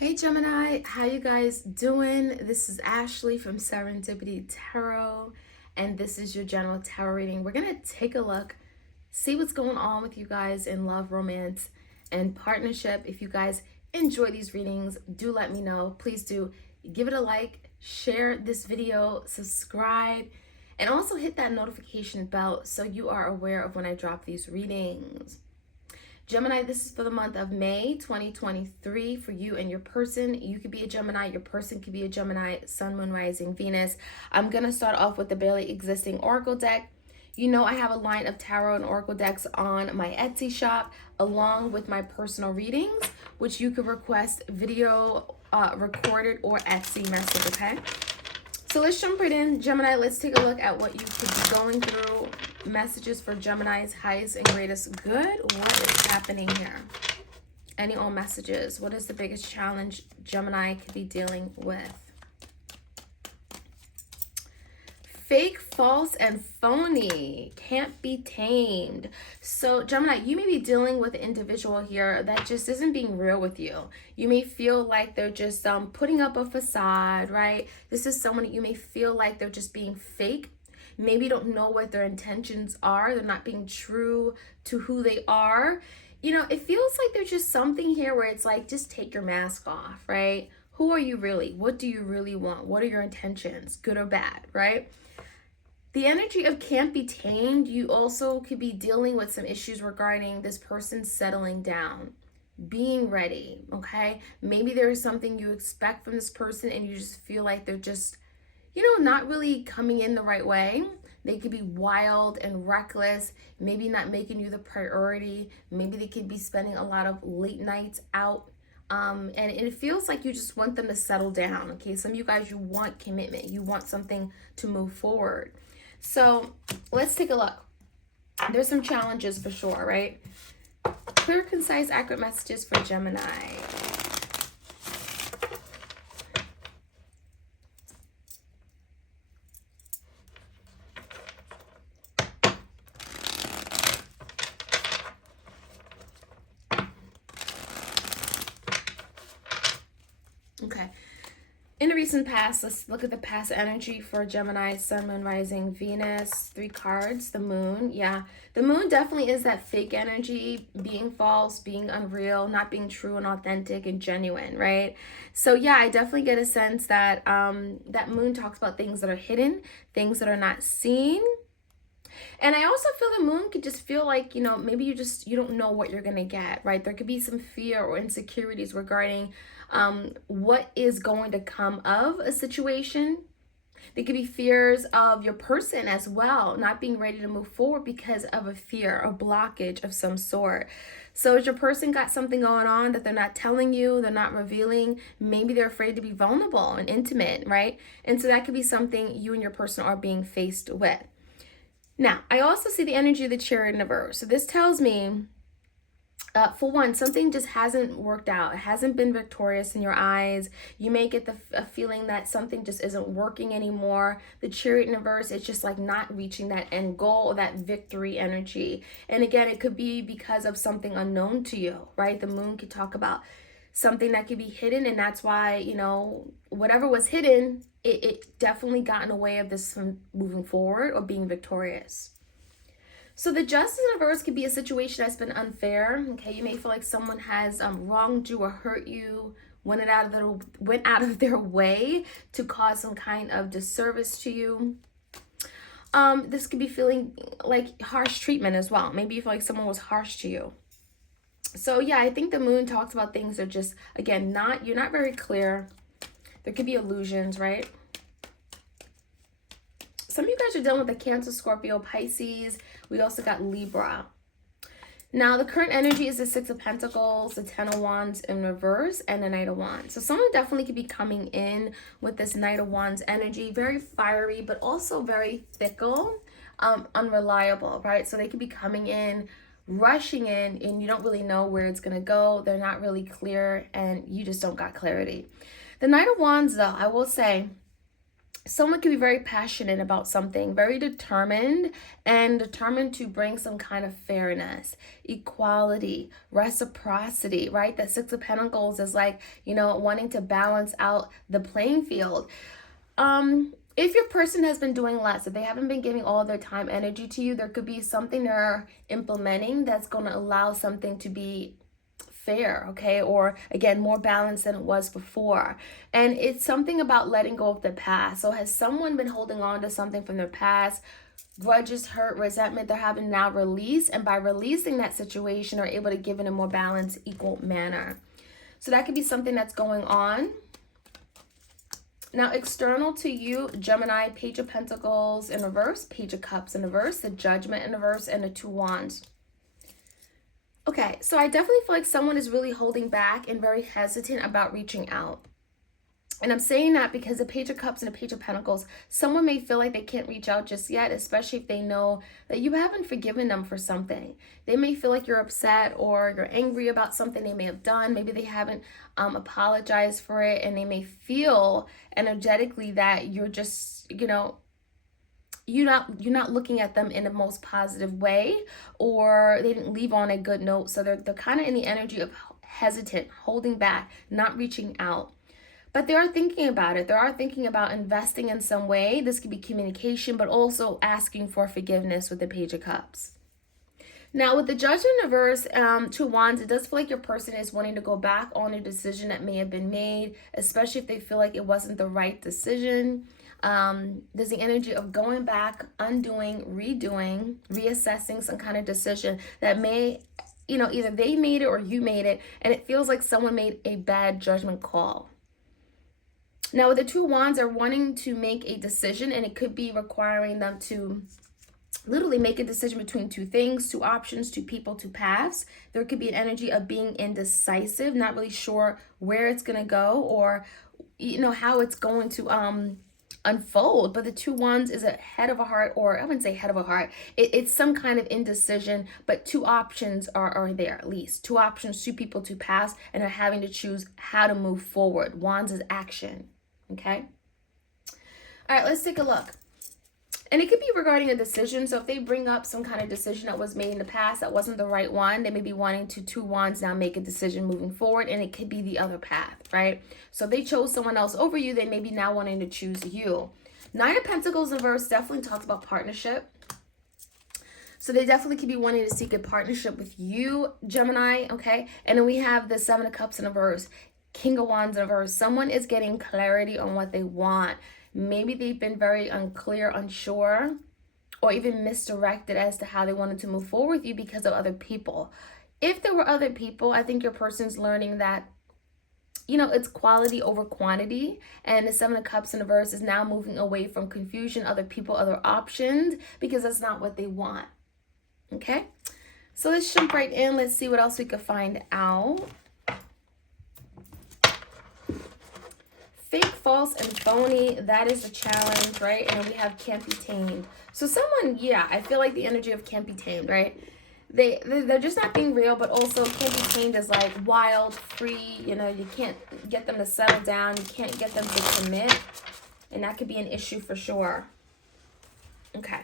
Hey Gemini, how you guys doing? This is Ashley from Serendipity Tarot, and this is your general tarot reading. We're gonna take a look, see what's going on with you guys in love, romance, and partnership. If you guys enjoy these readings, do let me know. Please do give it a like, share this video, subscribe, and also hit that notification bell so you are aware of when I drop these readings. Gemini, this is for the month of May 2023 for you and your person. You could be a Gemini, your person could be a Gemini, Sun, Moon, Rising, Venus. I'm going to start off with the barely existing Oracle deck. You know I have a line of tarot and Oracle decks on my Etsy shop along with my personal readings, which you could request video recorded or Etsy message, okay? So let's jump right in. Gemini, let's take a look at what you could be going through. Messages for Gemini's highest and greatest good. What is happening here? Any old messages? What is the biggest challenge Gemini could be dealing with? Fake, false, and phony can't be tamed. So Gemini, you may be dealing with an individual here that just isn't being real with you. You may feel like they're just putting up a facade, right? This is someone you may feel like they're just being fake. Maybe you don't know what their intentions are. They're not being true to who they are. You know, it feels like there's just something here where it's like, just take your mask off, right? Who are you really? What do you really want? What are your intentions, good or bad, right? The energy of can't be tamed, you also could be dealing with some issues regarding this person settling down, being ready, okay? Maybe there is something you expect from this person and you just feel like they're just, not really coming in the right way. They could be wild and reckless, maybe not making you the priority. Maybe they could be spending a lot of late nights out. And it feels like you just want them to settle down, okay? Some of you guys, you want commitment. You want something to move forward. So let's take a look. There's some challenges for sure, right? Clear, concise, accurate messages for Gemini. Okay. In the recent past, let's look at the past energy for Gemini, Sun, Moon, Rising, Venus. 3 cards. The Moon. Yeah. The Moon definitely is that fake energy, being false, being unreal, not being true and authentic and genuine, right? So yeah, I definitely get a sense that that Moon talks about things that are hidden, things that are not seen. And I also feel the Moon could just feel like, maybe you don't know what you're going to get, right? There could be some fear or insecurities regarding what is going to come of a situation. There could be fears of your person as well, not being ready to move forward because of a fear or blockage of some sort. So has your person got something going on that they're not telling you, they're not revealing? Maybe they're afraid to be vulnerable and intimate, right? And so that could be something you and your person are being faced with. Now, I also see the energy of the Chariot in reverse. So this tells me, for one, something just hasn't worked out. It hasn't been victorious in your eyes. You may get a feeling that something just isn't working anymore. The Chariot in reverse, it's just like not reaching that end goal or that victory energy. And again, it could be because of something unknown to you, right? The Moon could talk about something that could be hidden, and that's why, whatever was hidden, it definitely got in the way of this from moving forward or being victorious. So the Justice in reverse could be a situation that's been unfair. Okay, you may feel like someone has wronged you or hurt you, went out of their way to cause some kind of disservice to you. This could be feeling like harsh treatment as well. Maybe you feel like someone was harsh to you. So yeah, I think the Moon talks about things that are just, again, you're not very clear. There could be illusions, right? Some of you guys are dealing with the Cancer, Scorpio, Pisces. We also got Libra. Now, the current energy is the 6 of Pentacles, the 10 of Wands in reverse, and the Knight of Wands. So someone definitely could be coming in with this Knight of Wands energy, very fiery, but also very fickle, unreliable, right? So they could be coming in, rushing in, and you don't really know where it's going to go. They're not really clear, and you just don't got clarity. The Knight of Wands, though, I will say, someone can be very passionate about something, very determined, and determined to bring some kind of fairness, equality, reciprocity, right? That Six of Pentacles is like, you know, wanting to balance out the playing field. If your person has been doing less, if they haven't been giving all their time, energy to you, there could be something they're implementing that's going to allow something to be fair, okay, or again more balanced than it was before. And it's something about letting go of the past. So has someone been holding on to something from their past, grudges, hurt, resentment, they're having now release, and by releasing that situation are able to give in a more balanced, equal manner. So that could be something that's going on. Now, external to you, Gemini, Page of Pentacles in reverse, Page of Cups in reverse, the Judgment in reverse, and the Two Wands. Okay, so I definitely feel like someone is really holding back and very hesitant about reaching out. And I'm saying that because the Page of Cups and the Page of Pentacles, someone may feel like they can't reach out just yet, especially if they know that you haven't forgiven them for something. They may feel like you're upset or you're angry about something they may have done. Maybe they haven't apologized for it, and they may feel energetically that you're just, you know, you're not looking at them in the most positive way, or they didn't leave on a good note. So they're kind of in the energy of hesitant, holding back, not reaching out. But they are thinking about it. They are thinking about investing in some way. This could be communication, but also asking for forgiveness with the Page of Cups. Now, with the Judgment in reverse, Two Wands, it does feel like your person is wanting to go back on a decision that may have been made, especially if they feel like it wasn't the right decision. There's the energy of going back, undoing, redoing, reassessing some kind of decision that may, you know, either they made it or you made it, and it feels like someone made a bad judgment call. Now, with the Two Wands, are wanting to make a decision, and it could be requiring them to literally make a decision between two things, two options, two people, two paths. There could be an energy of being indecisive, not really sure where it's going to go or, you know, how it's going to unfold. But the Two Wands is a head of a heart, or I wouldn't say head of a heart. It's some kind of indecision, but two options are there, at least. Two options, two people, two paths, and they're having to choose how to move forward. Wands is action. Okay. All right, let's take a look. And it could be regarding a decision. So if they bring up some kind of decision that was made in the past that wasn't the right one, they may be wanting to Two Wands now make a decision moving forward, and it could be the other path, right? So if they chose someone else over you, they may be now wanting to choose you. Nine of Pentacles in reverse definitely talks about partnership. So they definitely could be wanting to seek a partnership with you, Gemini, okay? And then we have the Seven of Cups in reverse, King of Wands in reverse. Someone is getting clarity on what they want. Maybe they've been very unclear, unsure, or even misdirected as to how they wanted to move forward with you because of other people. If there were other people, I think your person's learning that, you know, it's quality over quantity. And the Seven of Cups in reverse is now moving away from confusion, other people, other options, because that's not what they want. Okay? So let's jump right in. Let's see what else we could find out. Fake, false, and phony, that is the challenge, right? And then we have can't be tamed. So someone, yeah, I feel like the energy of can't be tamed, right? They're just not being real, but also can't be tamed as like wild, free, you know, you can't get them to settle down, you can't get them to commit, and that could be an issue for sure. Okay.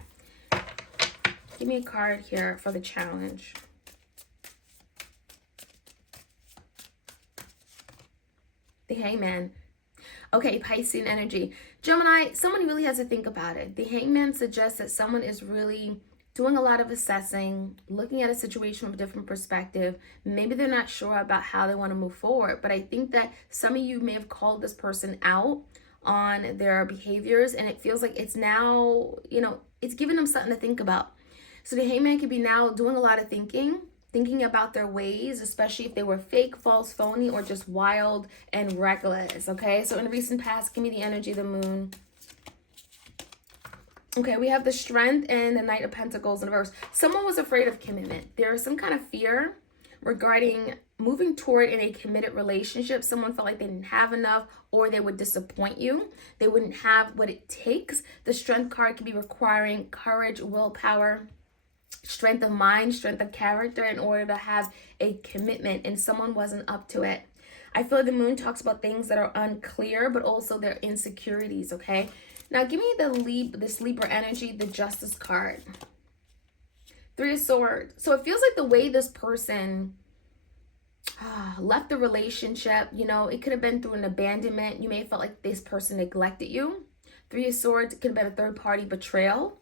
Give me a card here for the challenge. The Hangman. Okay, Piscean energy. Gemini, someone really has to think about it. The Hangman suggests that someone is really doing a lot of assessing, looking at a situation from a different perspective. Maybe they're not sure about how they want to move forward, but I think that some of you may have called this person out on their behaviors, and it feels like it's now, you know, it's giving them something to think about. So the Hangman could be now doing a lot of thinking about their ways, especially if they were fake, false, phony, or just wild and reckless, okay? So in the recent past, give me the energy of the Moon. Okay, we have the Strength and the Knight of Pentacles in reverse. Someone was afraid of commitment. There is some kind of fear regarding moving toward in a committed relationship. Someone felt like they didn't have enough, or they would disappoint you. They wouldn't have what it takes. The Strength card could be requiring courage, willpower, strength of mind, strength of character in order to have a commitment, and someone wasn't up to it. I feel like the Moon talks about things that are unclear, but also their insecurities, okay? Now give me this Libra energy, the Justice card. Three of Swords. So it feels like the way this person left the relationship, you know, it could have been through an abandonment. You may have felt like this person neglected you. Three of Swords, it could have been a third party betrayal.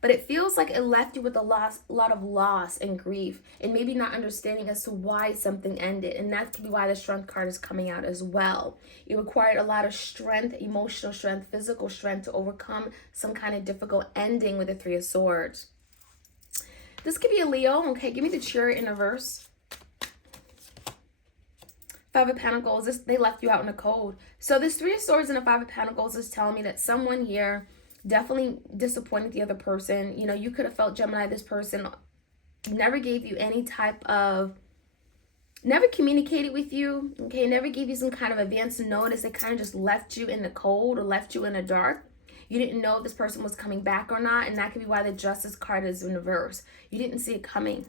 But it feels like it left you with a lot of loss and grief, and maybe not understanding as to why something ended. And that could be why the Strength card is coming out as well. It required a lot of strength, emotional strength, physical strength to overcome some kind of difficult ending with the Three of Swords. This could be a Leo. Okay, give me the Chariot in reverse. Five of Pentacles. They left you out in the cold. So this Three of Swords and the Five of Pentacles is telling me that someone here definitely disappointed the other person. You know, you could have felt, Gemini, this person never gave you any type of, never communicated with you, okay, never gave you some kind of advance notice. They kind of just left you in the cold or left you in the dark. You didn't know if this person was coming back or not, and that could be why the Justice card is in reverse. You didn't see it coming,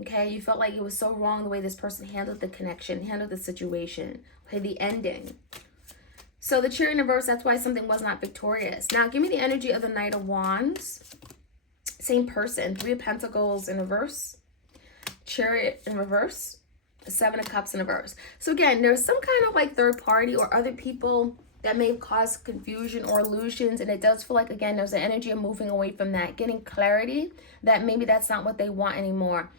okay? You felt like it was so wrong the way this person handled the connection, handled the situation, okay, the ending. So the Chariot in reverse, that's why something was not victorious. Now, give me the energy of the Knight of Wands. Same person. Three of Pentacles in reverse. Chariot in reverse. Seven of Cups in reverse. So again, there's some kind of like third party or other people that may have caused confusion or illusions. And it does feel like, again, there's an energy of moving away from that. Getting clarity that maybe that's not what they want anymore.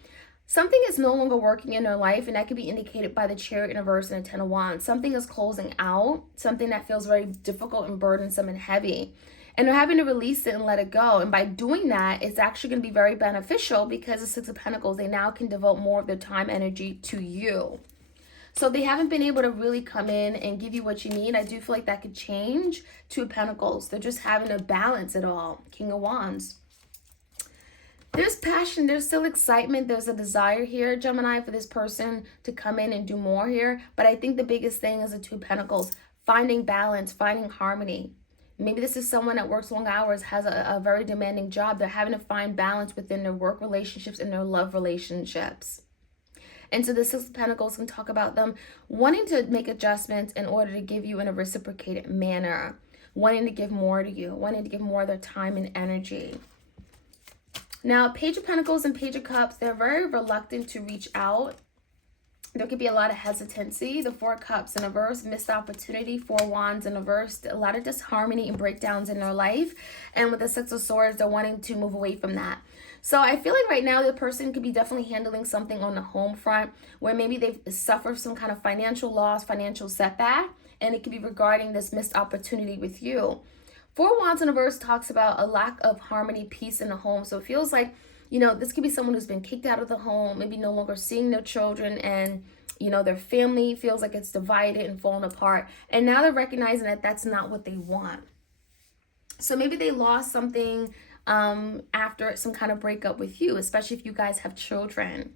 Something is no longer working in their life, and that could be indicated by the Chariot in reverse and the Ten of Wands. Something is closing out, something that feels very difficult and burdensome and heavy. And they're having to release it and let it go. And by doing that, it's actually going to be very beneficial because the Six of Pentacles, they now can devote more of their time, energy to you. So they haven't been able to really come in and give you what you need. I do feel like that could change. Two of Pentacles, they're just having to balance it all. King of Wands. There's passion, there's still excitement, there's a desire here, Gemini, for this person to come in and do more here. But I think the biggest thing is the Two of Pentacles, finding balance, finding harmony. Maybe this is someone that works long hours, has a very demanding job. They're having to find balance within their work relationships and their love relationships. And so the Six of Pentacles can talk about them wanting to make adjustments in order to give you in a reciprocated manner, wanting to give more to you, wanting to give more of their time and energy. Now, Page of Pentacles and Page of Cups, they're very reluctant to reach out. There could be a lot of hesitancy. The Four of Cups in reverse, missed opportunity. Four of Wands in reverse, a lot of disharmony and breakdowns in their life. And with the Six of Swords, they're wanting to move away from that. So I feel like right now the person could be definitely handling something on the home front where maybe they've suffered some kind of financial loss, financial setback, and it could be regarding this missed opportunity with you. Four of Wands in reverse talks about a lack of harmony, peace in the home. So it feels like, you know, this could be someone who's been kicked out of the home, maybe no longer seeing their children, and, you know, their family feels like it's divided and fallen apart. And now they're recognizing that that's not what they want. So maybe they lost something after some kind of breakup with you, especially if you guys have children.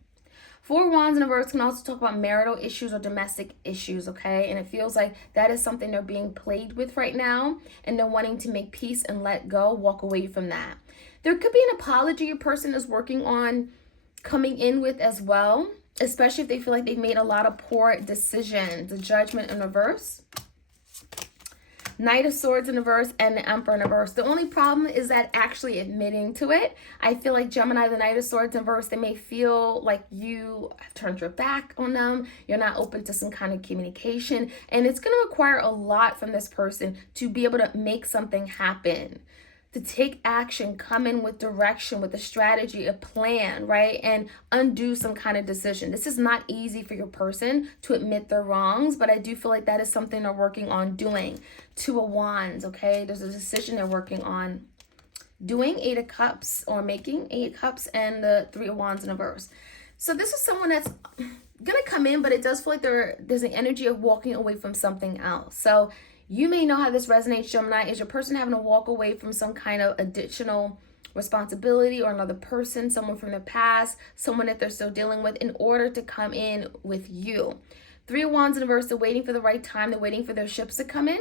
Four of Wands in reverse can also talk about marital issues or domestic issues, okay? And it feels like that is something they're being played with right now, and they're wanting to make peace and let go, walk away from that. There could be an apology a person is working on coming in with as well, especially if they feel like they've made a lot of poor decisions. The Judgment in reverse. Knight of Swords in reverse and the Emperor in reverse. The only problem is that actually admitting to it. I feel like Gemini, the Knight of Swords in reverse, they may feel like you have turned your back on them. You're not open to some kind of communication. And it's going to require a lot from this person to be able to make something happen, to take action, come in with direction, with a strategy, a plan, right? And undo some kind of decision. This is not easy for your person to admit their wrongs, but I do feel like that is something they're working on doing. Two of Wands, okay? There's a decision they're working on doing. Eight of Cups, or making Eight of Cups, and the Three of Wands in reverse. So this is someone that's gonna come in, but it does feel like there's an energy of walking away from something else. So you may know how this resonates, Gemini. Is your person having to walk away from some kind of additional responsibility or another person, someone from the past, someone that they're still dealing with, in order to come in with you? Three of Wands in reverse, they're waiting for the right time. They're waiting for their ships to come in.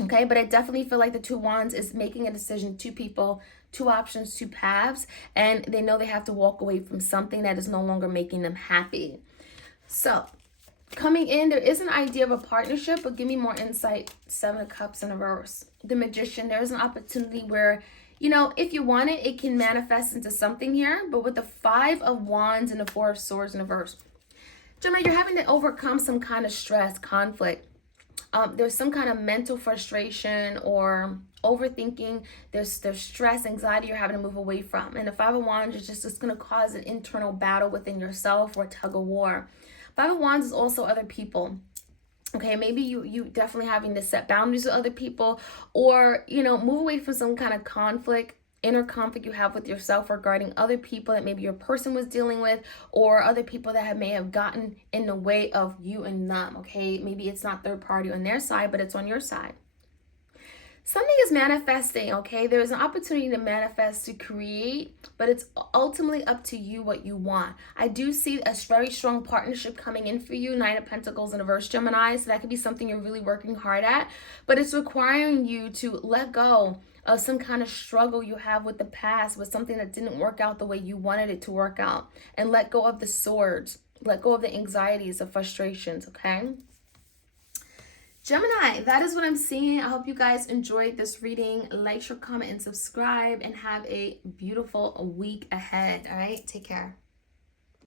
Okay, but I definitely feel like the Two of Wands is making a decision, two people, two options, two paths, and they know they have to walk away from something that is no longer making them happy. So Coming in, there is an idea of a partnership, but give me more insight. 7 of Cups in reverse. The Magician, there is an opportunity where, you know, if you want it, it can manifest into something here. But with the 5 of Wands and the 4 of Swords in reverse, Gemini, you're having to overcome some kind of stress, conflict. There's some kind of mental frustration or overthinking. There's stress, anxiety you're having to move away from. And the 5 of Wands is just going to cause an internal battle within yourself or a tug of war. 5 of Wands is also other people. Okay, maybe you definitely having to set boundaries with other people, or, you know, move away from some kind of conflict, inner conflict you have with yourself regarding other people that maybe your person was dealing with, or other people that may have gotten in the way of you and them. Okay, maybe it's not third party on their side, but it's on your side. Something is manifesting, okay? There's an opportunity to manifest, to create, but it's ultimately up to you what you want. I do see a very strong partnership coming in for you, 9 of Pentacles in reverse, Gemini, so that could be something you're really working hard at, but it's requiring you to let go of some kind of struggle you have with the past, with something that didn't work out the way you wanted it to work out, and let go of the swords, let go of the anxieties, the frustrations, okay? Gemini, that is what I'm seeing. I hope you guys enjoyed this reading. Like, share, comment, and subscribe, and have a beautiful week ahead. All right, take care.